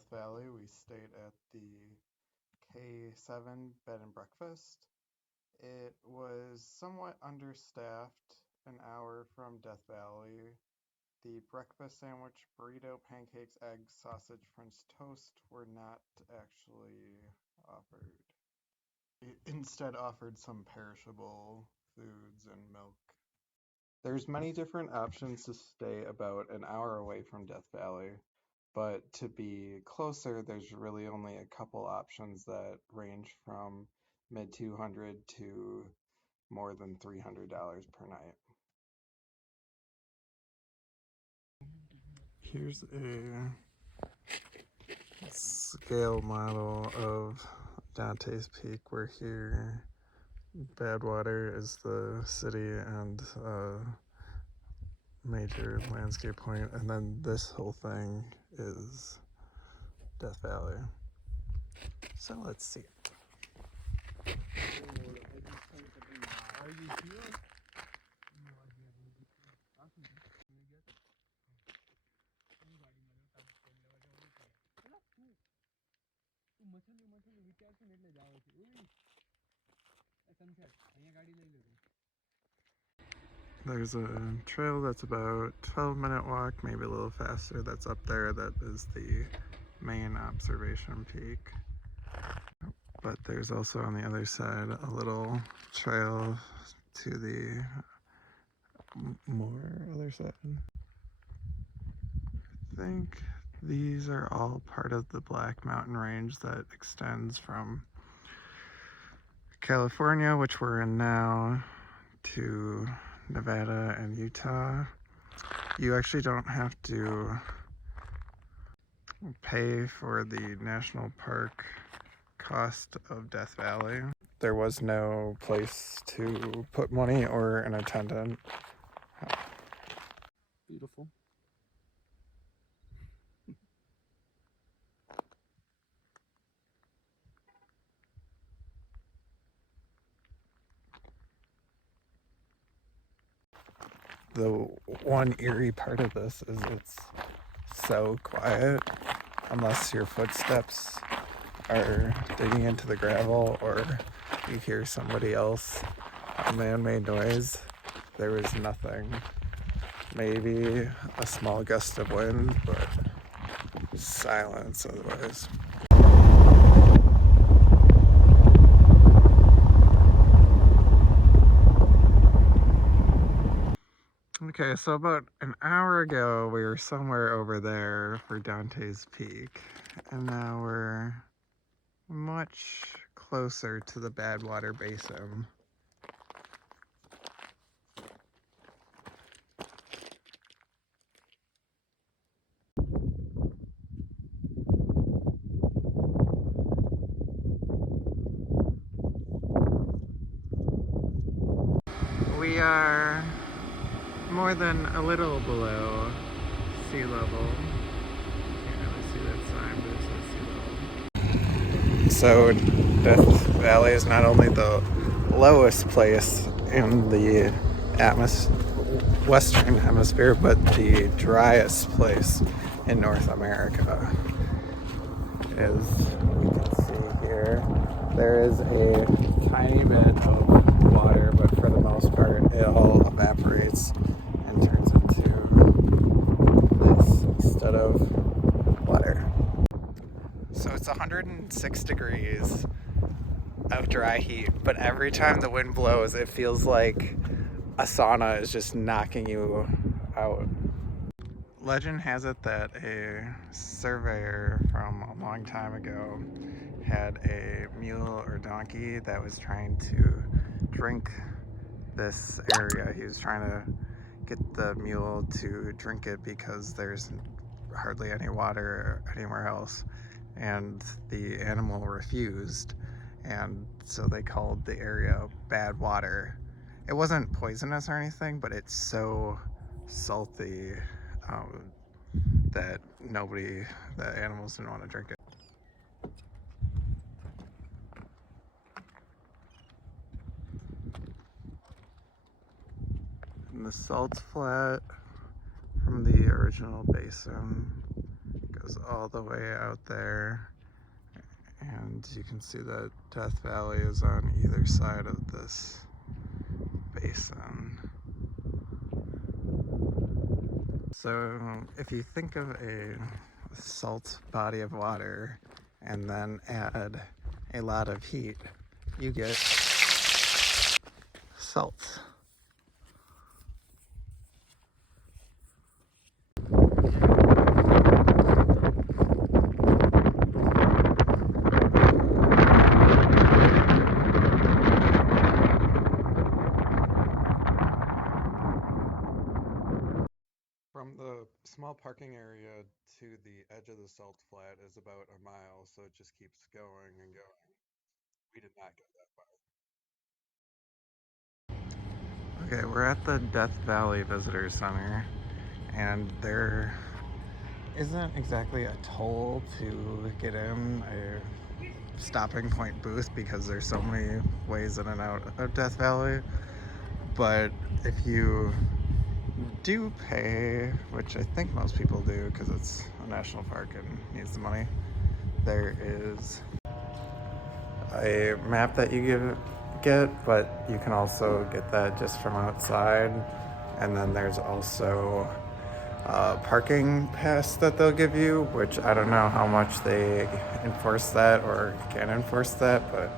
Death Valley. We stayed at the K7 Bed and Breakfast. It was somewhat understaffed an hour from Death Valley. The breakfast sandwich, burrito, pancakes, eggs, sausage, French toast were not actually offered. It instead offered some perishable foods and milk. There's many different options to stay about an hour away from Death Valley, but to be closer, there's really only a couple options that range from mid 200 to more than $300 per night. Here's a scale model of Dante's Peak. We're here. Badwater is the city and major landscape point, and then this whole thing is Death Valley. So let's see it. Are you here? There's a trail that's about 12-minute walk, maybe a little faster, that's up there. That is the main observation peak. But there's also on the other side a little trail to the more other side. I think these are all part of the Black Mountain Range that extends from California, which we're in now, to Nevada and Utah. You actually don't have to pay for the national park cost of Death Valley. There was no place to put money or an attendant. Beautiful. The one eerie part of this is it's so quiet unless your footsteps are digging into the gravel or you hear somebody else, a man-made noise. There was nothing. Maybe a small gust of wind, but silence otherwise. Okay, so about an hour ago we were somewhere over there for Dante's Peak, and now we're much closer to the Badwater Basin. We are more than a little below sea level. You can't really see that sign, but it says sea level. So Death Valley is not only the lowest place in the Western Hemisphere, but the driest place in North America. As you can see here, there is a tiny bit of water, but for the most part it all evaporates and turns into this instead of water. So it's 106 degrees of dry heat, but every time the wind blows it feels like a sauna is just knocking you out. Legend has it that a surveyor from a long time ago had a mule or donkey that was trying to drink this area. He was trying to get the mule to drink it because there's hardly any water anywhere else, and the animal refused, and so they called the area Badwater. It wasn't poisonous or anything, but it's so salty that the animals didn't want to drink it. And the salt flat from the original basin goes goes all the way out there, and you can see that Death Valley is on either side of this basin. So if you think of a salt body of water and then add a lot of heat, you get salt. From the small parking area to the edge of the salt flat is about a mile, so it just keeps going and going. We did not go that far. Okay, we're at the Death Valley Visitor Center, and there isn't exactly a toll to get in, a stopping point booth, because there's so many ways in and out of Death Valley. But if you do pay, which I think most people do because it's a national park and needs the money, there is a map that you get, but you can also get that just from outside. And then there's also a parking pass that they'll give you, which I don't know how much they enforce that or can enforce that, but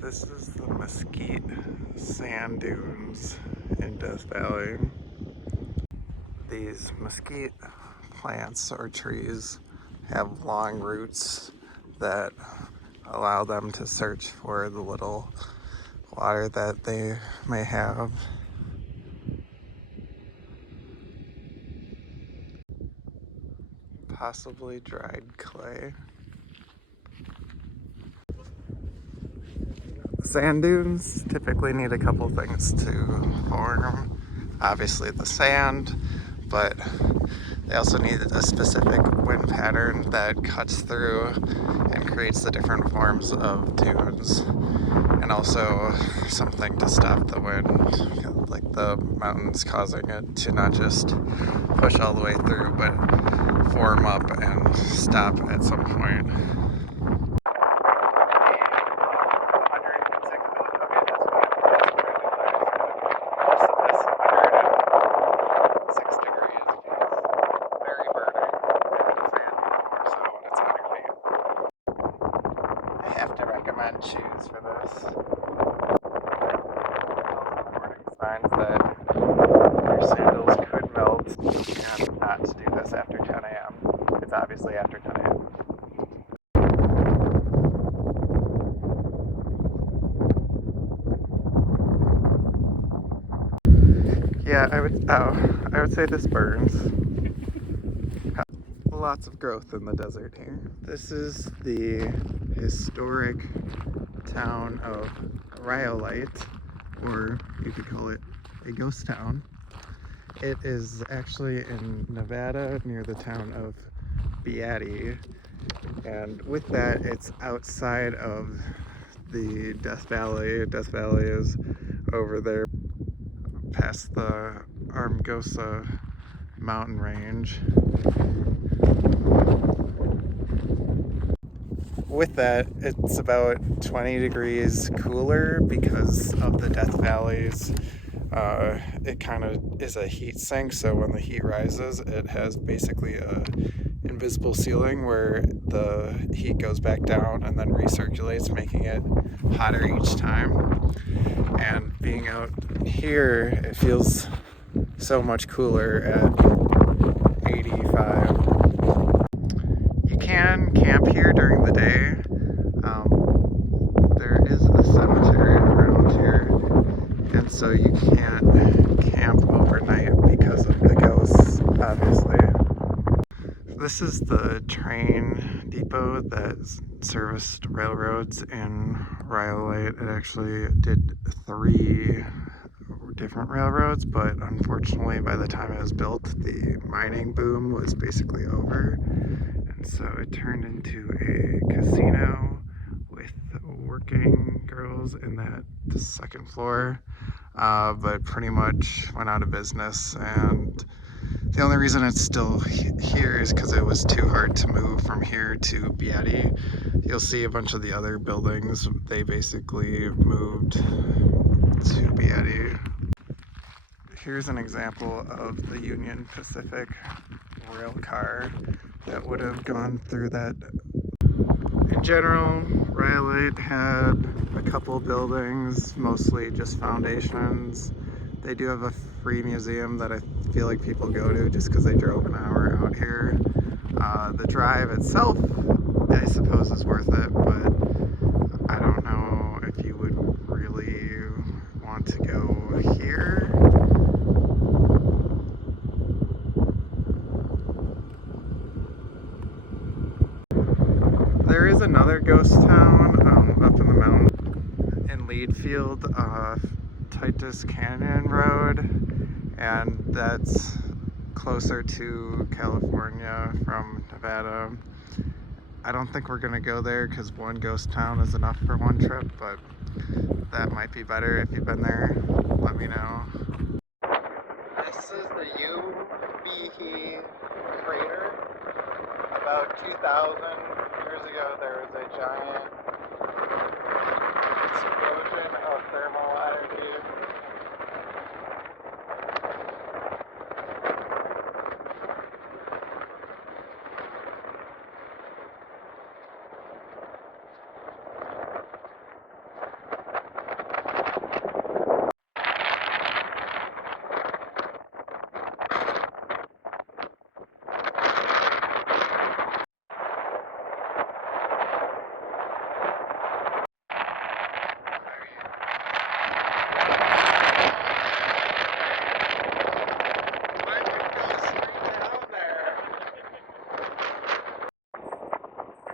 this is the Mesquite Sand Dunes in Death Valley. These mesquite plants or trees have long roots that allow them to search for the little water that they may have. Possibly dried clay. Sand dunes typically need a couple things to form. Obviously the sand, but they also need a specific wind pattern that cuts through and creates the different forms of dunes. And also something to stop the wind, like the mountains causing it to not just push all the way through, but form up and stop at some point. Shoes for this. Warning signs that your sandals could melt, and not to do this after 10 a.m. It's obviously after 10 a.m. Yeah, I would say this burns. Lots of growth in the desert here. This is the historic town of Rhyolite, or you could call it a ghost town. It is actually in Nevada near the town of Beatty, and with that it's outside of the Death Valley. Death Valley is over there past the Armgosa mountain range. With that, it's about 20 degrees cooler because of the Death Valleys. It kind of is a heat sink, so when the heat rises, it has basically a invisible ceiling where the heat goes back down and then recirculates, making it hotter each time. And being out here, it feels so much cooler at 85. You can camp here during the day. There is a cemetery around here, and so you can't camp overnight because of the ghosts, obviously. This is the train depot that serviced railroads in Rhyolite. It actually did 3 different railroads, but unfortunately by the time it was built, the mining boom was basically over. And so it turned into a casino with working girls in that second floor, but pretty much went out of business. And the only reason it's still here is because it was too hard to move from here to Beatty. You'll see a bunch of the other buildings, they basically moved to Beatty. Here's an example of the Union Pacific rail car that would have gone through that. In general, Rhyolite had a couple buildings, mostly just foundations. They do have a free museum that I feel like people go to just because they drove an hour out here. The drive itself, I suppose, is worth it, but I don't know if you would really want to go here. There is another ghost town up in the mountain in Leadfield, Titus Canyon Road, and that's closer to California from Nevada. I don't think we're gonna go there because one ghost town is enough for one trip, but that might be better. If you've been there, let me know. This is the Ubihi crater. About 2,000 years ago, there was a giant explosion of thermal energy.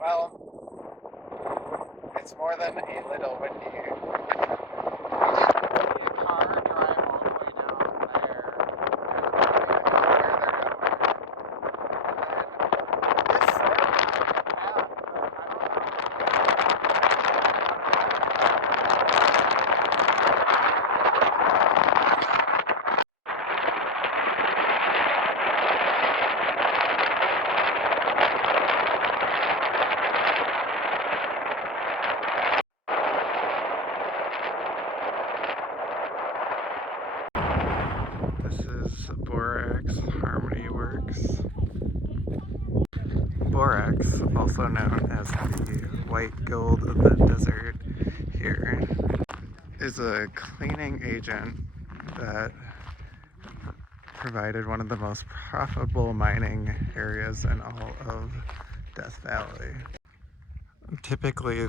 Well, it's more than a little windy. A car drive all the way down there. This sort of path, This is Borax Harmony Works. Borax, also known as the white gold of the desert here, is a cleaning agent that provided one of the most profitable mining areas in all of Death Valley. Typically,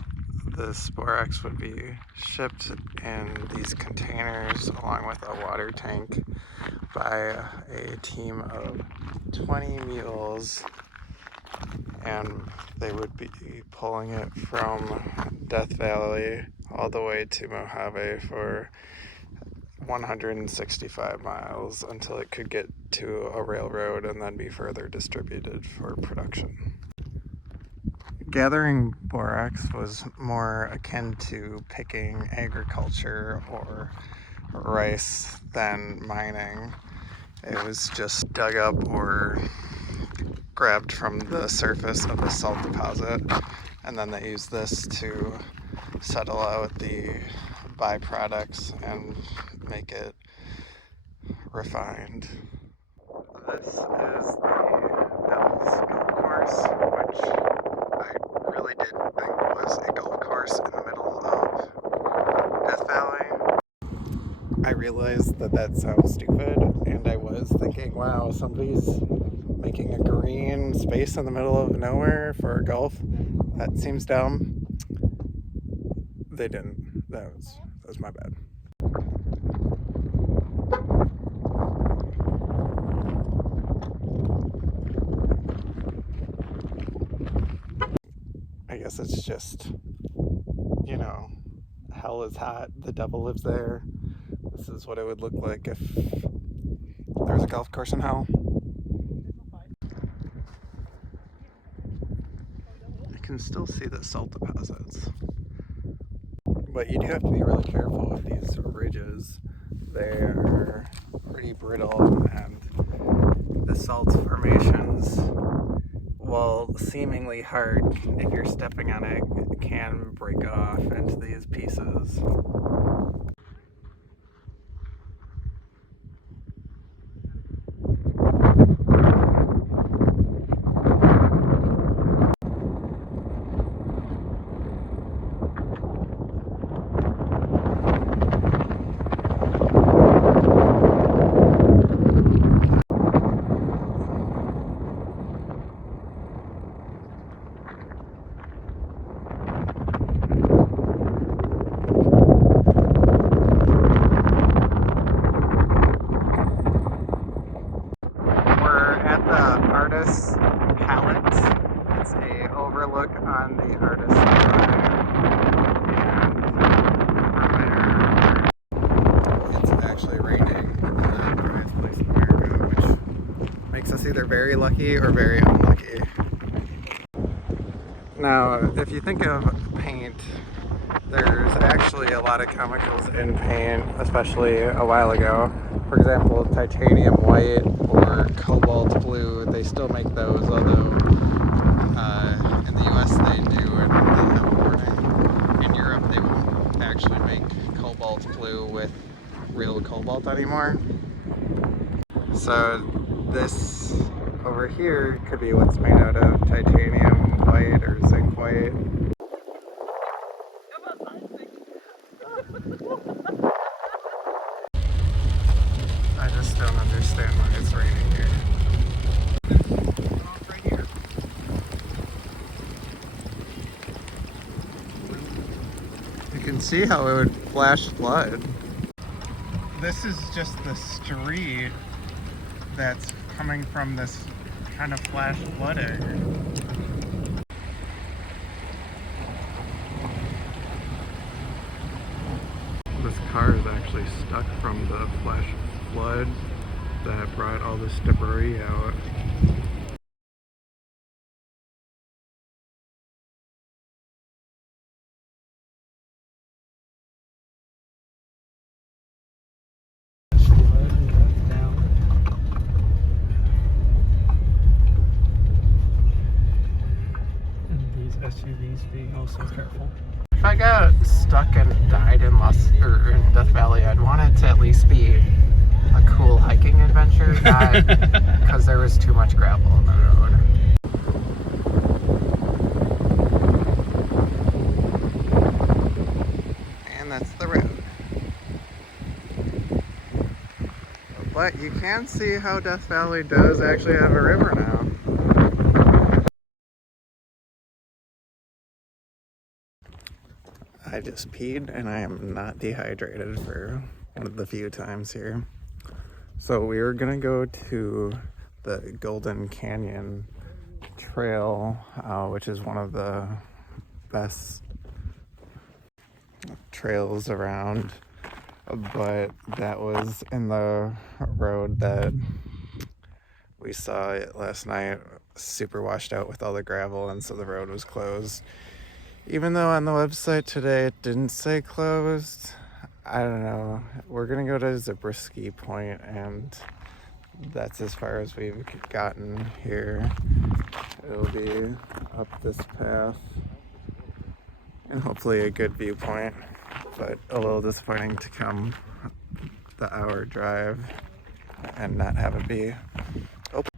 this borax would be shipped in these containers along with a water tank by a team of 20 mules, and they would be pulling it from Death Valley all the way to Mojave for 165 miles until it could get to a railroad and then be further distributed for production. Gathering borax was more akin to picking agriculture or rice than mining. It was just dug up or grabbed from the surface of a salt deposit, and then they used this to settle out the byproducts and make it refined. This is the Devil's Golf Course, which I really did think was a golf course in the middle of Death Valley. I realized that that sounds stupid, and I was thinking, wow, somebody's making a green space in the middle of nowhere for golf. That seems dumb. They didn't. That was my bad. I guess it's just, you know, hell is hot, the devil lives there. This is what it would look like if there was a golf course in hell. can still see the salt deposits. But you do have to be really careful with these ridges. They're pretty brittle, and the salt formations, while seemingly hard, if you're stepping on it, it can break off into these pieces. Artist Palette. It's a overlook on the Artist Drive, and it's actually raining in the driest place in America, which makes us either very lucky or very unlucky. Now, if you think of paint, there's actually a lot of chemicals in paint, especially a while ago. For example, titanium white or cobalt blue, they still make those, although in the US they do, and they have a warning. In Europe they won't actually make cobalt blue with real cobalt anymore. So this over here could be what's made out of titanium white or zinc white. I just don't understand why it's raining here. Right here. You can see how it would flash flood. This is just the street that's coming from this kind of flash flooding. This car is actually stuck from the flash flood that brought all this debris out. And these SUVs being also careful. If I got stuck and died in in Death Valley, I'd want it to at least be a cool hiking adventure, not because there was too much gravel on the road. And that's the road. But you can see how Death Valley does actually have a river now. I just peed and I am not dehydrated for one of the few times here. So we were gonna go to the Golden Canyon Trail, which is one of the best trails around, but that was in the road that we saw it last night, super washed out with all the gravel, and so the road was closed. Even though on the website today it didn't say closed, I don't know. We're gonna go to Zabriskie Point, and that's as far as we've gotten here. It'll be up this path, and hopefully a good viewpoint, but a little disappointing to come the hour drive and not have it be open.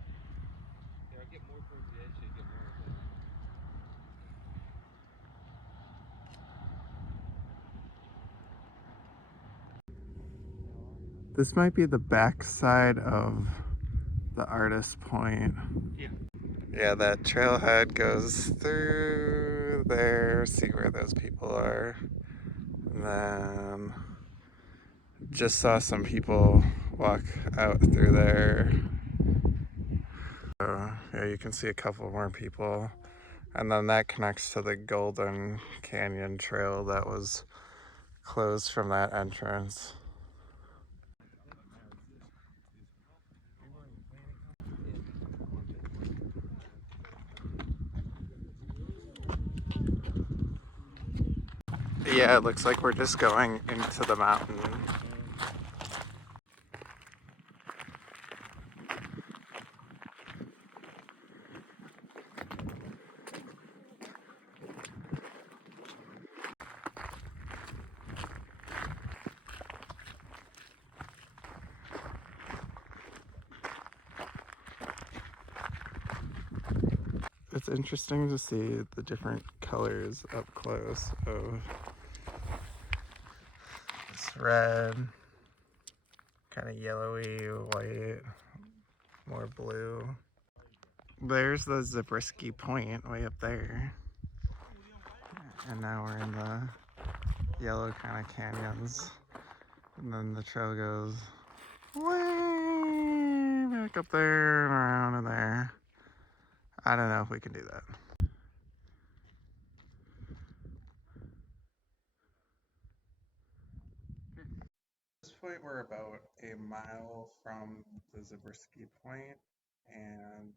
This might be the back side of the Artist Point. Yeah. Yeah, that trailhead goes through there. See where those people are. And then just saw some people walk out through there. So, yeah, you can see a couple more people. And then that connects to the Golden Canyon Trail that was closed from that entrance. Yeah, it looks like we're just going into the mountain. It's interesting to see the different colors up close of this red, kind of yellowy, white, more blue. There's the Zabriskie Point way up there. And now we're in the yellow kind of canyons. And then the trail goes way back up there and around in there. I don't know if we can do that. At this point, we're about a mile from the Zabriskie Point and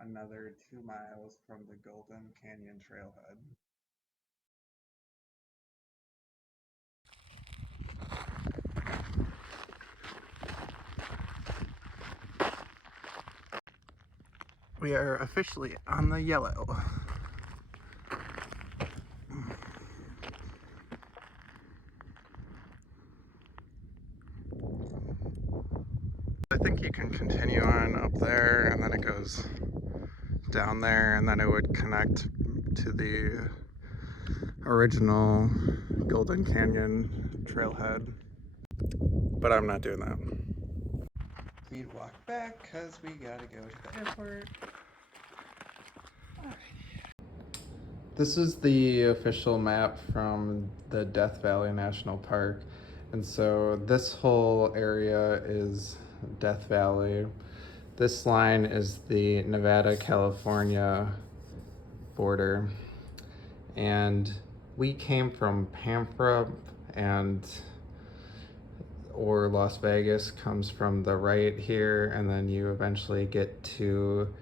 another 2 miles from the Golden Canyon Trailhead. We are officially on the yellow. I think you can continue on up there and then it goes down there and then it would connect to the original Golden Canyon trailhead. But I'm not doing that. We'd walk back because we gotta go to the airport. This is the official map from the Death Valley National Park. And so this whole area is Death Valley. This line is the Nevada-California border. And we came from Pampa or Las Vegas comes from the right here, and then you eventually get to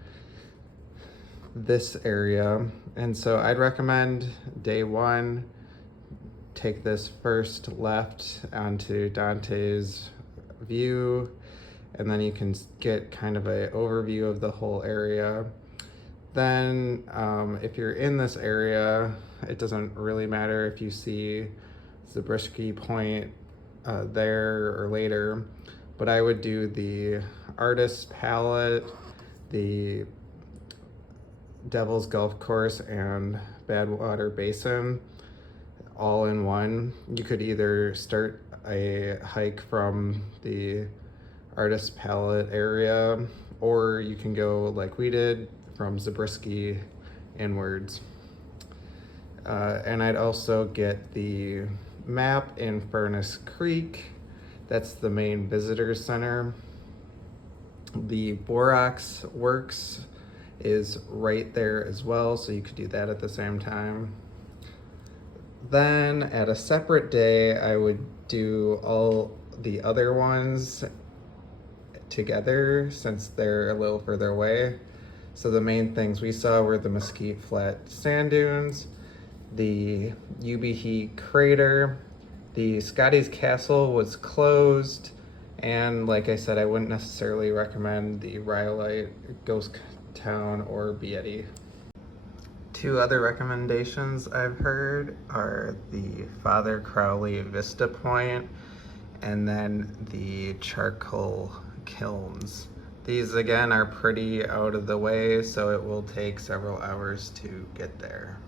this area. And so I'd recommend day one, take this first left onto Dante's View, and then you can get kind of an overview of the whole area. Then if you're in this area, it doesn't really matter if you see Zabriskie Point there or later, but I would do the Artist's Palette, the Devil's Golf Course, and Badwater Basin all in one. You could either start a hike from the Artist's Palette area, or you can go like we did from Zabriskie inwards. And I'd also get the map in Furnace Creek. That's the main visitor center. The Borax Works is right there as well, so you could do that at the same time. Then at a separate day, I would do all the other ones together since they're a little further away. So the main things we saw were the Mesquite Flat Sand Dunes, the Ubehee Crater, the Scotty's Castle was closed, and like I said, I wouldn't necessarily recommend the Rhyolite, Ghost Town, or Beatty. Two other recommendations I've heard are the Father Crowley Vista Point and then the Charcoal Kilns. These again are pretty out of the way, so it will take several hours to get there.